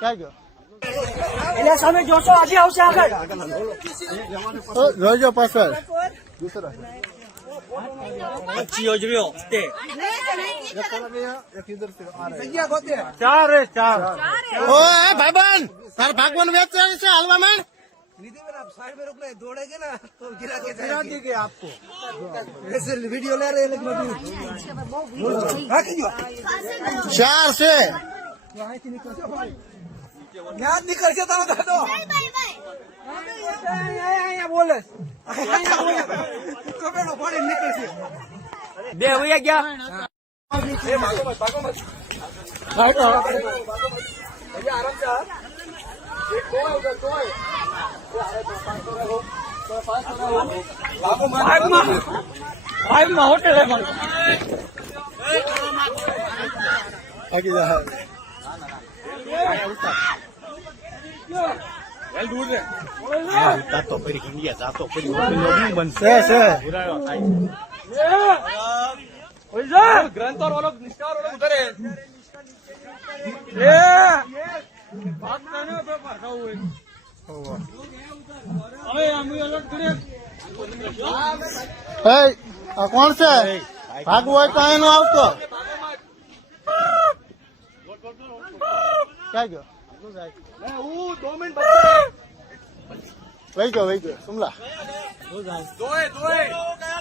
ક્યાં ગયો એટલે સામે જોશો આજે આવશે આગળ જોજો પાછળ ચાર ઓય ભાઈબંધ તાર ભાગવાનું વેચાણ છે હાલવા માંડ साइड में रुकना है दौड़ेंगे ना तो गिरा के आपको ऐसे वीडियो ले रहे हैं ચાર છે याद निकल के दो बोले निकल से बे भैया क्या होटल है બાકી જા જાતો પડી ઇન્ડિયા જાતો પડી બનશે છે ग्रंथर वालों निष्ठार वालों उधर है बात करने पे भागा हुए अरे हम अलग करे એ આ કોણ છે ભાગવું હોય તો એનો આવતો ક્યાં ગયો दो मिनट વહી ગયો સુમલા दो है